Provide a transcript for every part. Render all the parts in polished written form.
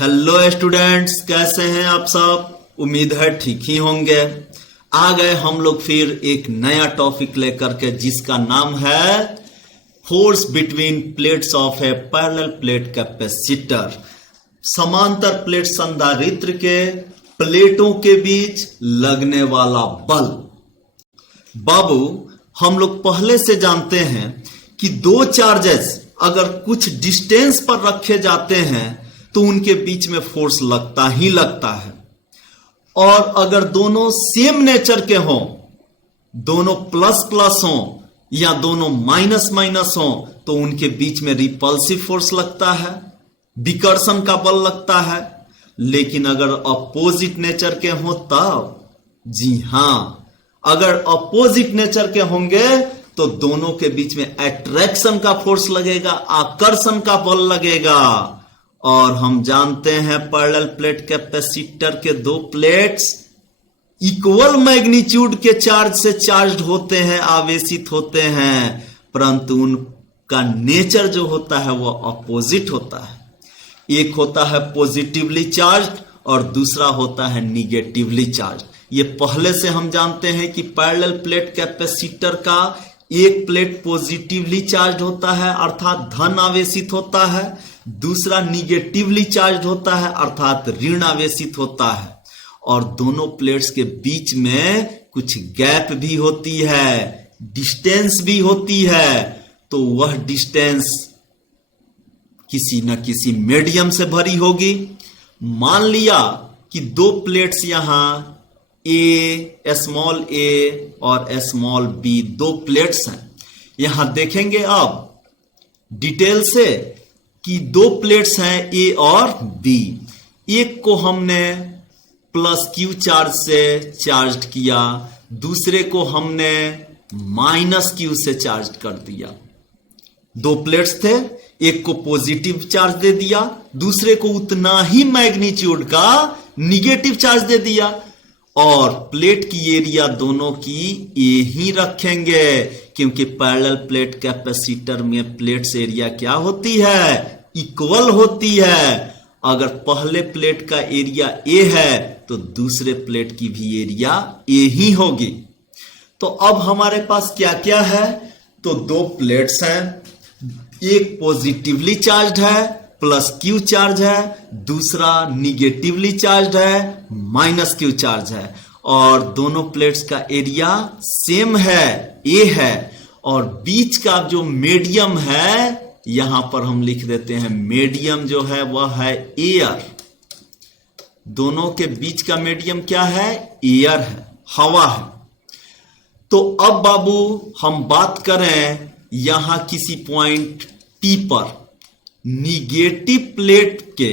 Hello students, कैसे हैं आप सब। उम्मीद है ठीक ही होंगे। आ गए हम लोग फिर एक नया टॉपिक लेकर के, जिसका नाम है force between plates of A parallel plate capacitor. समांतर प्लेट संधारित्र के प्लेटों के बीच लगने वाला बल। बाबू, हम लोग पहले से जानते हैं कि दो चार्जेस अगर कुछ डिस्टेंस पर रखे जाते हैं तो उनके बीच में फोर्स लगता ही लगता है। और अगर दोनों सेम नेचर के हों, दोनों प्लस प्लस हों या दोनों माइनस माइनस हों, तो उनके बीच में रिपल्सिव फोर्स लगता है, विकर्षण का बल लगता है। लेकिन अगर अपोजिट नेचर के हों तब, जी हां, अगर अपोजिट नेचर के होंगे तो दोनों के बीच में अट्रैक्शन का फोर्स लगेगा, आकर्षण का बल लगेगा। और हम जानते हैं पैरेलल प्लेट कैपेसिटर के दो प्लेट्स इक्वल मैग्नीट्यूड के चार्ज से चार्ज्ड होते हैं, आवेशित होते हैं, परंतु उनका नेचर जो होता है वह अपोजिट होता है। एक होता है पॉजिटिवली चार्ज्ड और दूसरा होता है निगेटिवली चार्ज्ड। ये पहले से हम जानते हैं कि पैरेलल प्लेट कैपेसिटर का एक प्लेट पॉजिटिवली चार्ज होता है अर्थात धन आवेशित होता है, दूसरा निगेटिवली चार्ज होता है अर्थात ऋण आवेशित होता है। और दोनों प्लेट्स के बीच में कुछ गैप भी होती है, डिस्टेंस भी होती है। तो वह डिस्टेंस किसी न किसी मीडियम से भरी होगी। मान लिया कि दो प्लेट्स यहां ए, स्मॉल ए और स्मॉल बी, दो प्लेट्स हैं। यहां देखेंगे अब डिटेल से कि दो प्लेट्स हैं ए और बी। एक को हमने प्लस क्यू चार्ज से चार्ज किया, दूसरे को हमने माइनस क्यू से चार्ज कर दिया। दो प्लेट्स थे, एक को पॉजिटिव चार्ज दे दिया, दूसरे को उतना ही मैग्नीट्यूड का निगेटिव चार्ज दे दिया। और प्लेट की एरिया दोनों की ए ही रखेंगे, क्योंकि पैरेलल प्लेट कैपेसिटर में प्लेट्स एरिया क्या होती है, इक्वल होती है। अगर पहले प्लेट का एरिया ए है तो दूसरे प्लेट की भी एरिया ए ही होगी। तो अब हमारे पास क्या क्या है, तो दो प्लेट्स हैं, एक पॉजिटिवली चार्ज है प्लस क्यू चार्ज है, दूसरा निगेटिवली चार्ज है माइनस क्यू चार्ज है। और दोनों प्लेट्स का एरिया सेम है, ए है। और बीच का जो मीडियम है, यहां पर हम लिख देते हैं मीडियम जो है वह है एयर। दोनों के बीच का मीडियम क्या है, एयर है, हवा है। तो अब बाबू हम बात करें यहां किसी पॉइंट पी पर, निगेटिव प्लेट के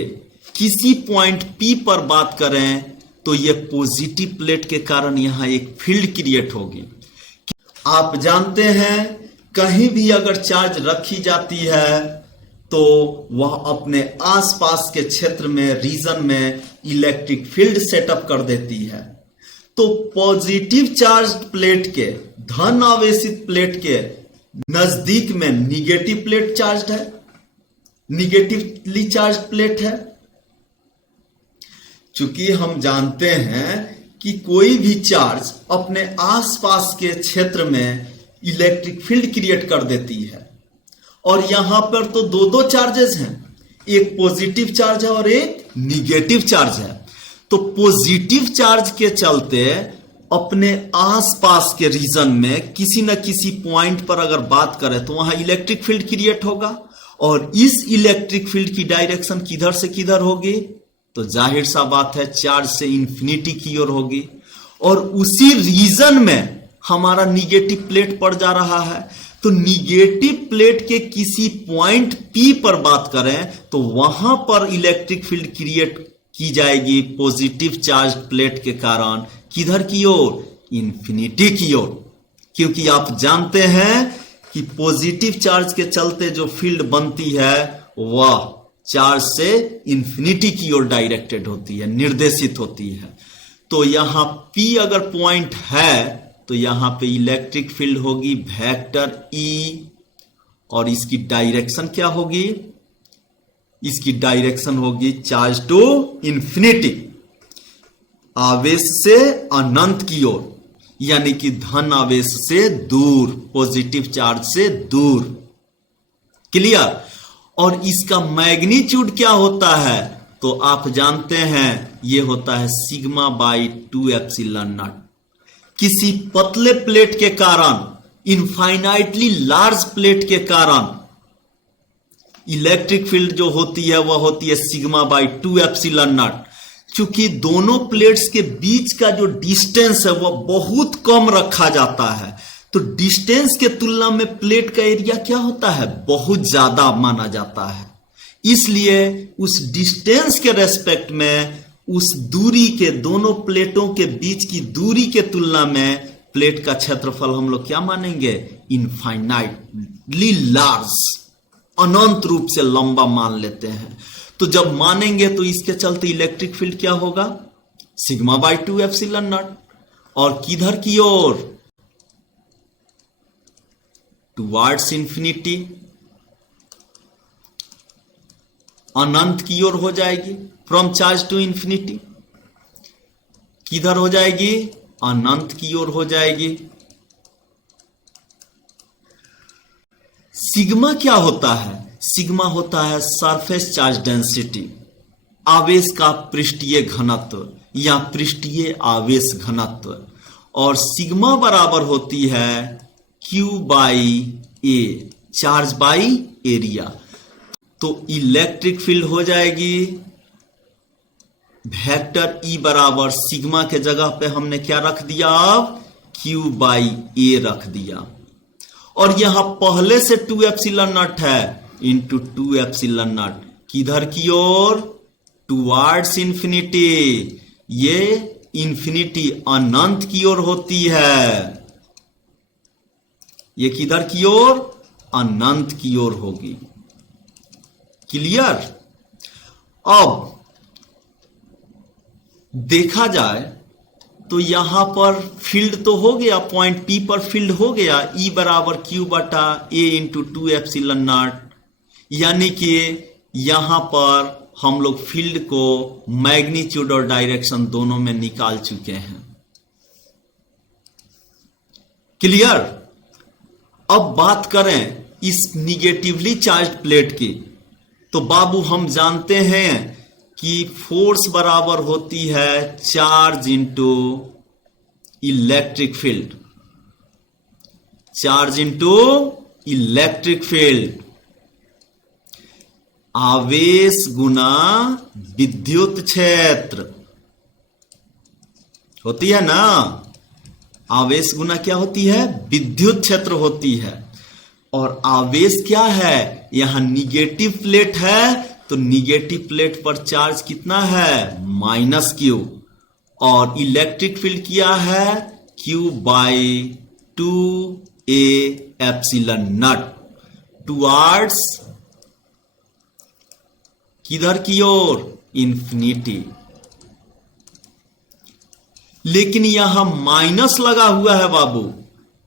किसी पॉइंट पी पर बात करें तो यह पॉजिटिव प्लेट के कारण यहां एक फील्ड क्रिएट होगी। आप जानते हैं कहीं भी अगर चार्ज रखी जाती है तो वह अपने आसपास के क्षेत्र में, रीजन में इलेक्ट्रिक फील्ड सेटअप कर देती है। तो पॉजिटिव चार्ज प्लेट के, धन आवेशित प्लेट के नजदीक में निगेटिव प्लेट चार्ज है, निगेटिवली चार्ज प्लेट है। चूंकि हम जानते हैं कि कोई भी चार्ज अपने आसपास के क्षेत्र में इलेक्ट्रिक फील्ड क्रिएट कर देती है। और यहां पर तो दो दो चार्जेस हैं, एक पॉजिटिव चार्ज है और एक निगेटिव चार्ज है। तो पॉजिटिव चार्ज के चलते अपने आसपास के रीजन में किसी न किसी पॉइंट पर अगर बात करें तो वहां इलेक्ट्रिक फील्ड क्रिएट होगा। और इस इलेक्ट्रिक फील्ड की डायरेक्शन किधर से किधर होगी, तो जाहिर सा बात है चार्ज से इंफिनिटी की ओर होगी। और उसी रीजन में हमारा निगेटिव प्लेट पड़ जा रहा है। तो निगेटिव प्लेट के किसी पॉइंट पी पर बात करें तो वहां पर इलेक्ट्रिक फील्ड क्रिएट की जाएगी पॉजिटिव चार्ज प्लेट के कारण, किधर की ओर, इंफिनिटी की ओर। क्योंकि आप जानते हैं कि पॉजिटिव चार्ज के चलते जो फील्ड बनती है वह चार्ज से इंफिनिटी की ओर डायरेक्टेड होती है, निर्देशित होती है। तो यहां P अगर पॉइंट है तो यहां पे इलेक्ट्रिक फील्ड होगी वेक्टर E, और इसकी डायरेक्शन क्या होगी, इसकी डायरेक्शन होगी चार्ज टू इंफिनिटी, आवेश से अनंत की ओर, यानी कि धन आवेश से दूर, पॉजिटिव चार्ज से दूर। क्लियर? और इसका मैग्नीट्यूड क्या होता है तो आप जानते हैं ये होता है सिग्मा बाई 2 एप्सिलॉन नॉट। किसी पतले प्लेट के कारण, इनफाइनाइटली लार्ज प्लेट के कारण इलेक्ट्रिक फील्ड जो होती है वह होती है सिग्मा बाई 2 एप्सिलॉन नॉट। क्योंकि दोनों प्लेट्स के बीच का जो डिस्टेंस है वह बहुत कम रखा जाता है, तो डिस्टेंस के तुलना में प्लेट का एरिया क्या होता है, बहुत ज्यादा माना जाता है। इसलिए उस डिस्टेंस के रेस्पेक्ट में, उस दूरी के, दोनों प्लेटों के बीच की दूरी के तुलना में प्लेट का क्षेत्रफल हम लोग क्या मानेंगे, इनफाइनाइटली लार्ज, अनंत रूप से लंबा मान लेते हैं। तो जब मानेंगे तो इसके चलते इलेक्ट्रिक फील्ड क्या होगा, सिग्मा बाई 2 एप्सिलॉन नॉट। और किधर की ओर, टुवार्ड्स इंफिनिटी, अनंत की ओर हो जाएगी, फ्रॉम चार्ज टू इंफिनिटी। किधर हो जाएगी, अनंत की ओर हो जाएगी। सिग्मा क्या होता है, सिग्मा होता है सरफेस चार्ज डेंसिटी, आवेश का पृष्ठीय घनत्व या पृष्ठीय आवेश घनत्व। और सिग्मा बराबर होती है Q by A, charge by area. तो इलेक्ट्रिक फील्ड हो जाएगी वेक्टर E बराबर सिग्मा के जगह पे हमने क्या रख दिया, अब Q बाई ए रख दिया। और यहां पहले से 2 एप्सिलॉन नॉट है, इंटू 2 एप्सिलॉन नॉट, किधर की ओर, टुवार्ड्स इंफिनिटी। ये इंफिनिटी अनंत की ओर होती है, ये किधर की ओर, अनंत की ओर होगी। क्लियर? अब देखा जाए तो यहां पर फील्ड तो हो गया, पॉइंट P पर फील्ड हो गया, E बराबर Q बटा A इंटू 2 एप्सिलॉन नॉट। यानी कि यहां पर हम लोग फील्ड को मैग्नीट्यूड और डायरेक्शन दोनों में निकाल चुके हैं। क्लियर? अब बात करें इस निगेटिवली चार्ज्ड प्लेट की, तो बाबू हम जानते हैं कि फोर्स बराबर होती है charge into electric field, charge into electric field, आवेश गुना विद्युत क्षेत्र होती है ना। आवेश गुना क्या होती है, विद्युत क्षेत्र होती है। और आवेश क्या है, यहां निगेटिव प्लेट है तो निगेटिव प्लेट पर चार्ज कितना है, -Q। और इलेक्ट्रिक फील्ड क्या है, Q by 2A epsilon not, towards किधर की ओर, इंफिनिटी। लेकिन यहां माइनस लगा हुआ है बाबू,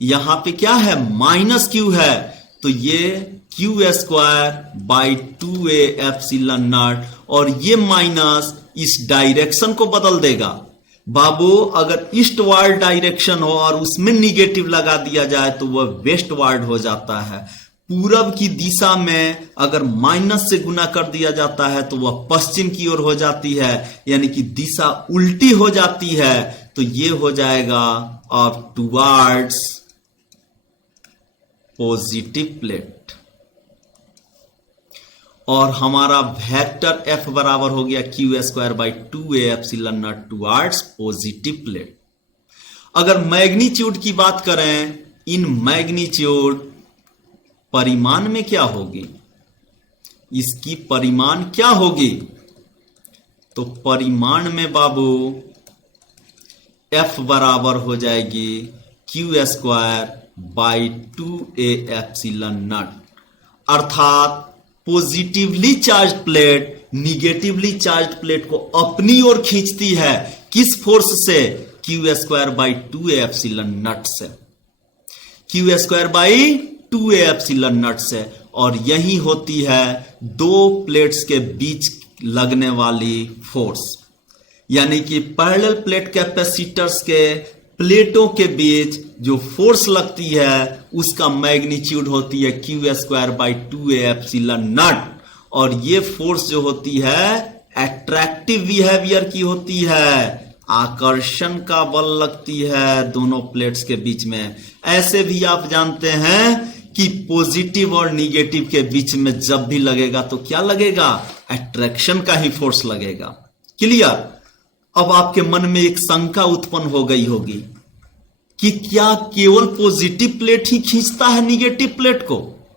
यहां पे क्या है, -Q है, तो ये Q square by 2A epsilon not, और ये माइनस इस डायरेक्शन को बदल देगा। बाबू अगर ईस्टवार्ड डायरेक्शन हो और उसमें निगेटिव लगा दिया जाए तो वह वेस्टवार्ड हो जाता है। पूरब की दिशा में अगर माइनस से गुना कर दिया जाता है तो वह पश्चिम की ओर हो जाती है, यानी कि दिशा उल्टी हो जाती है। तो ये हो जाएगा अब टुवार्ड्स पॉजिटिव प्लेट। और हमारा वेक्टर F बराबर हो गया Q square by 2A epsilon not towards positive plate. अगर मैग्नीट्यूड की बात करें, इन मैग्नीट्यूड परिमाण में क्या होगी, इसकी परिमाण क्या होगी, तो परिमाण में बाबू F बराबर हो जाएगी Q square by 2A epsilon naught. अर्थात positively charge plate negatively charge plate को अपनी ओर खींचती है, किस फोर्स से, Q square by 2A epsilon naught से, Q square by 2A epsilon naught से। और यही होती है दो प्लेट्स के बीच लगने वाली फोर्स। यानी कि पैरेलल प्लेट कैपेसिटर्स के प्लेटों के बीच जो फोर्स लगती है उसका मैग्नीट्यूड होती है Q²/2A∁0। और ये फोर्स जो होती है अट्रैक्टिव बिहेवियर की होती है, आकर्षण का बल लगती है दोनों प्लेट्स के बीच में। ऐसे भी आप जानते हैं कि पॉजिटिव और निगेटिव के बीच में जब भी लगेगा तो क्या लगेगा, अट्रैक्शन का ही फोर्स लगेगा। क्लियर। अब आपके मन में एक शंका उत्पन्न हो गई होगी कि क्या केवल पॉजिटिव प्लेट ही खींचता है निगेटिव प्लेट को?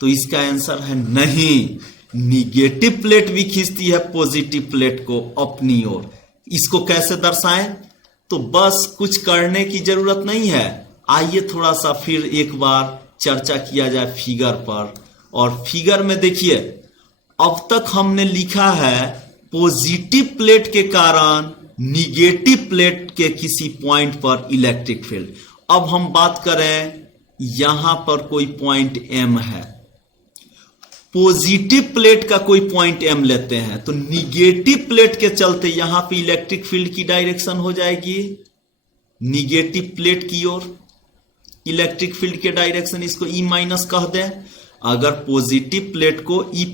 तो इसका आंसर है नहीं, निगेटिव प्लेट भी खींचती है पॉजिटिव प्लेट को अपनी ओर। इसको कैसे दर्शाएं? तो बस कुछ करने की जरूरत नहीं है। आइए थोड़ा सा फिर एक बार चर्चा किया जाए फिगर पर। और फिगर में देखिए, अब तक हमने लिखा है पॉजिटिव प्लेट के कारण निगेटिव प्लेट के किसी पॉइंट पर इलेक्ट्रिक फील्ड। अब हम बात करें, यहां पर कोई पॉइंट M है, पॉजिटिव प्लेट का कोई पॉइंट M लेते हैं, तो निगेटिव प्लेट के चलते यहां पे इलेक्ट्रिक फील्ड की डायरेक्शन हो जाएगी निगेटिव प्लेट की ओर। इलेक्ट्रिक फील्ड के डायरेक्शन इसको E- कह दें। अगर पॉजिटिव प्लेट को E+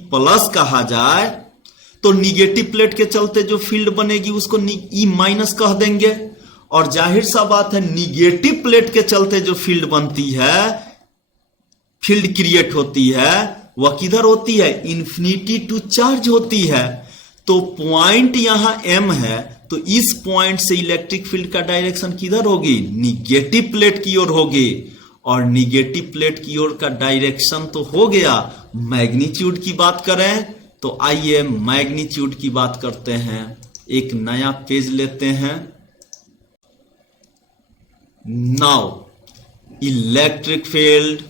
कहा जाए तो निगेटिव प्लेट के चलते जो फील्ड बनेगी उसको E- कह देंगे। और जाहिर सा बात है, निगेटिव प्लेट के चलते जो फील्ड बनती है, फील्ड क्रिएट होती है, वह किधर होती है, इंफिनिटी टू चार्ज होती है। तो पॉइंट यहां M है, तो इस पॉइंट से इलेक्ट्रिक फील्ड का डायरेक्शन किधर होगी, निगेटिव प्लेट की ओर होगी। और निगेटिव प्लेट की ओर का डायरेक्शन तो हो गया। मैग्नीट्यूड की बात करें तो आइए मैग्नीट्यूड की बात करते हैं। एक नया पेज लेते हैं। Now electric field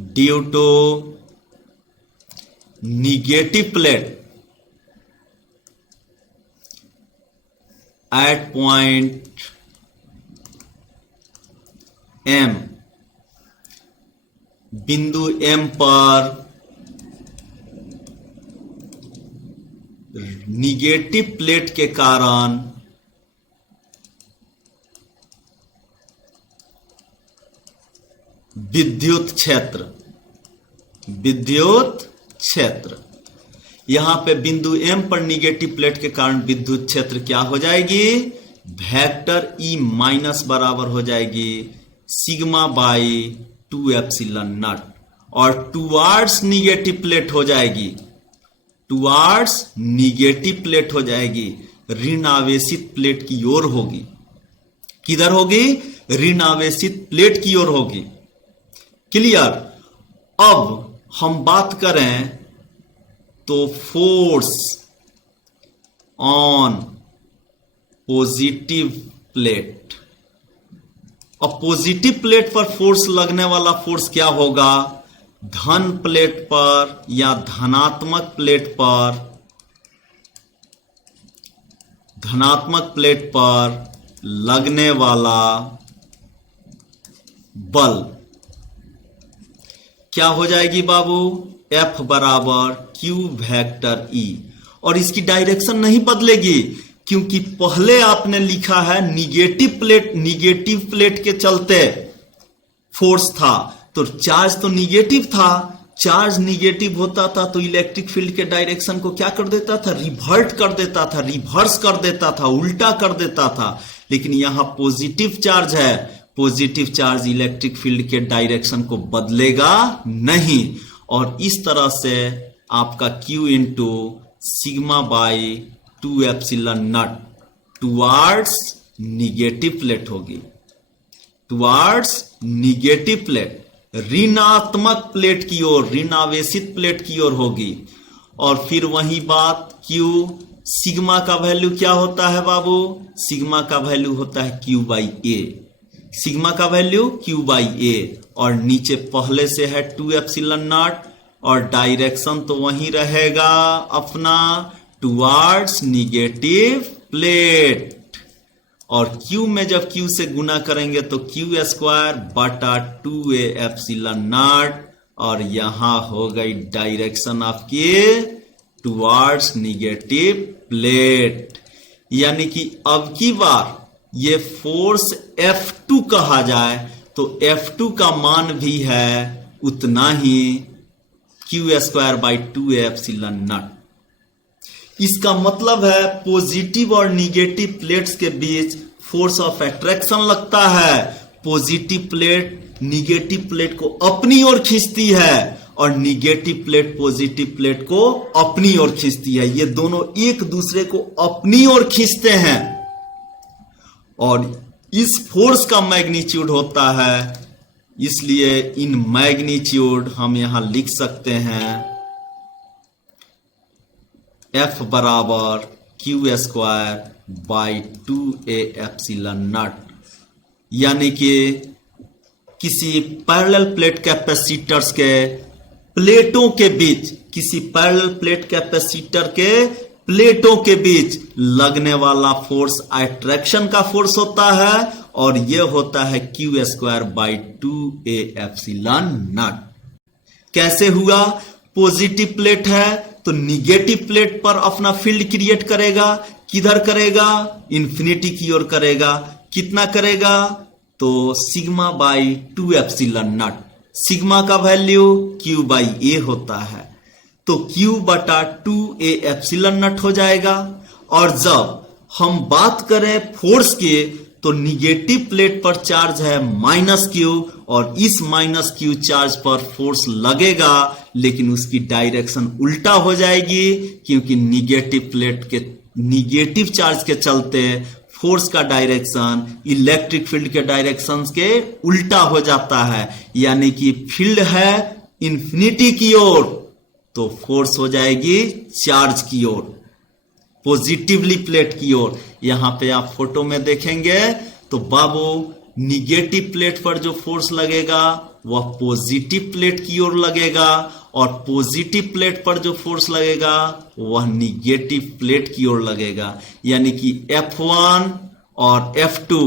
due to negative plate at point M, बिंदु M पर निगेटिव प्लेट के कारण विद्युत क्षेत्र, विद्युत क्षेत्र, यहां पे बिंदु M पर निगेटिव प्लेट के कारण विद्युत क्षेत्र क्या हो जाएगी, वेक्टर E- बराबर हो जाएगी σ/2ε0। और टुवार्ड्स निगेटिव प्लेट हो जाएगी, टुवार्ड्स निगेटिव प्लेट हो जाएगी, ऋण आवेशित प्लेट की ओर होगी। किधर होगी, ऋण आवेशित प्लेट की ओर होगी। क्लियर। अब हम बात करें तो फोर्स ऑन पॉजिटिव प्लेट। अब पॉजिटिव प्लेट पर फोर्स लगने वाला फोर्स क्या होगा, धन प्लेट पर या धनात्मक प्लेट पर, धनात्मक प्लेट पर लगने वाला बल क्या हो जाएगी बाबू, F बराबर Q वेक्टर E। और इसकी डायरेक्शन नहीं बदलेगी, क्योंकि पहले आपने लिखा है निगेटिव प्लेट के चलते फोर्स था, तो चार्ज तो निगेटिव था। चार्ज निगेटिव होता था तो इलेक्ट्रिक फील्ड के डायरेक्शन को क्या कर देता था, रिवर्ट कर देता था, रिवर्स कर देता था, उल्टा कर देता था। लेकिन यहां पॉजिटिव चार्ज है, पॉजिटिव चार्ज इलेक्ट्रिक फील्ड के डायरेक्शन को बदलेगा नहीं। और इस तरह से आपका Q into σ/2ε0 towards negative plate होगी, टुवार्ड्स निगेटिव प्लेट, ऋणात्मक प्लेट की ओर, ऋण आवेशित प्लेट की ओर होगी। और फिर वही बात Q, सिग्मा का वैल्यू क्या होता है बाबू, सिग्मा का वैल्यू होता है Q/A, सिग्मा का वैल्यू Q/A। और नीचे पहले से है 2ε0 और डायरेक्शन तो वही रहेगा अपना टुवार्ड्स निगेटिव प्लेट। और Q में जब Q से गुना करेंगे तो Q स्क्वायर बटा 2a एप्सिलॉन नॉट, और यहां हो गई डायरेक्शन आपकी टुवर्ड्स निगेटिव प्लेट। यानी कि अब की बार ये फोर्स F2 कहा जाए तो F2 का मान भी है उतना ही Q square by 2a epsilon not. इसका मतलब है पॉजिटिव और निगेटिव प्लेट्स के बीच फोर्स ऑफ अट्रैक्शन लगता है। पॉजिटिव प्लेट निगेटिव प्लेट को अपनी ओर खींचती है और निगेटिव प्लेट पॉजिटिव प्लेट को अपनी ओर खींचती है। ये दोनों एक दूसरे को अपनी ओर खींचते हैं और इस फोर्स का मैग्नीट्यूड होता है, इसलिए इन मैग्नीट्यूड हम यहां लिख सकते हैं F बराबर Q square by 2a epsilon not. यानी कि किसी पैरेलल प्लेट कैपेसिटर्स के प्लेटों के बीच, किसी पैरेलल प्लेट कैपेसिटर के प्लेटों के बीच लगने वाला फोर्स अट्रैक्शन का फोर्स होता है और यह होता है Q square by 2a epsilon not. कैसे हुआ? पॉजिटिव प्लेट है तो निगेटिव प्लेट पर अपना फील्ड क्रिएट करेगा। किधर करेगा? इंफिनिटी की ओर करेगा। कितना करेगा? तो sigma by 2 epsilon not. Sigma का वैल्यू Q बाई A होता है, तो Q बटा 2a एप्सिलॉन नॉट हो जाएगा। और जब हम बात करें फोर्स की तो निगेटिव प्लेट पर चार्ज है -Q और इस -Q चार्ज पर फोर्स लगेगा, लेकिन उसकी डायरेक्शन उल्टा हो जाएगी क्योंकि निगेटिव प्लेट के निगेटिव चार्ज के चलते फोर्स का डायरेक्शन इलेक्ट्रिक फील्ड के डायरेक्शन के उल्टा हो जाता है। यानी कि फील्ड है इंफिनिटी की ओर तो फोर्स हो जाएगी चार्ज की ओर, पॉजिटिवली प्लेट की ओर। यहां पे आप फोटो में देखेंगे तो बाबू निगेटिव प्लेट पर जो फोर्स लगेगा वह पॉजिटिव प्लेट की ओर लगेगा और पॉजिटिव प्लेट पर जो फोर्स लगेगा वह निगेटिव प्लेट की ओर लगेगा। यानी कि F1 और F2,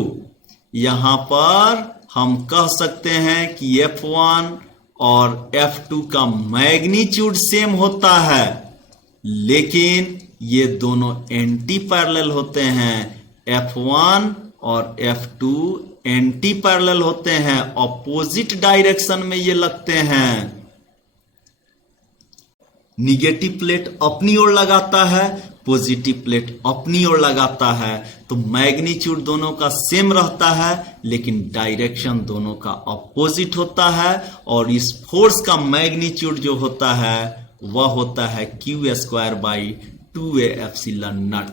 यहां पर हम कह सकते हैं कि F1 और F2 का मैग्नीट्यूड सेम होता है, लेकिन ये दोनों एंटी पैरेलल होते हैं। F1 और F2 एंटी पैरेलल होते हैं, ऑपोजिट डायरेक्शन में ये लगते हैं। निगेटिव प्लेट अपनी ओर लगाता है, पॉजिटिव प्लेट अपनी ओर लगाता है, तो मैग्नीट्यूड दोनों का सेम रहता है लेकिन डायरेक्शन दोनों का ऑपोजिट होता है। और इस फोर्स का मैग्नीट्यूड जो होता है वह होता है Q square by 2a epsilon not.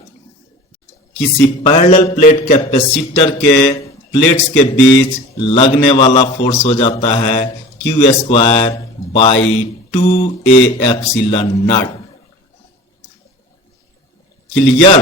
किसी पैरेलल प्लेट कैपेसिटर के प्लेट्स के बीच लगने वाला फोर्स हो जाता है Q square by 2a epsilon not. Clear?